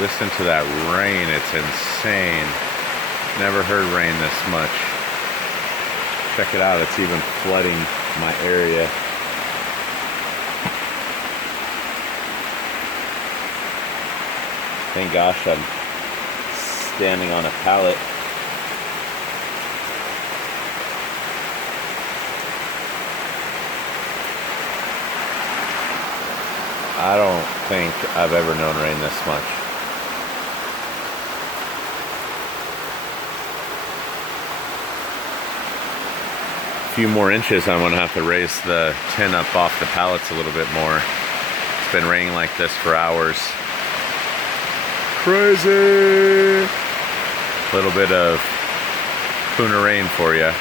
Listen to that rain, it's insane. Never heard rain this much. Check it out, it's even flooding my area. Thank gosh I'm standing on a pallet. I don't think I've ever known rain this much. A few more inches, I'm gonna have to raise the tin up off the pallets a little bit more. It's been raining like this for hours. Crazy! Little bit of Puna rain for you.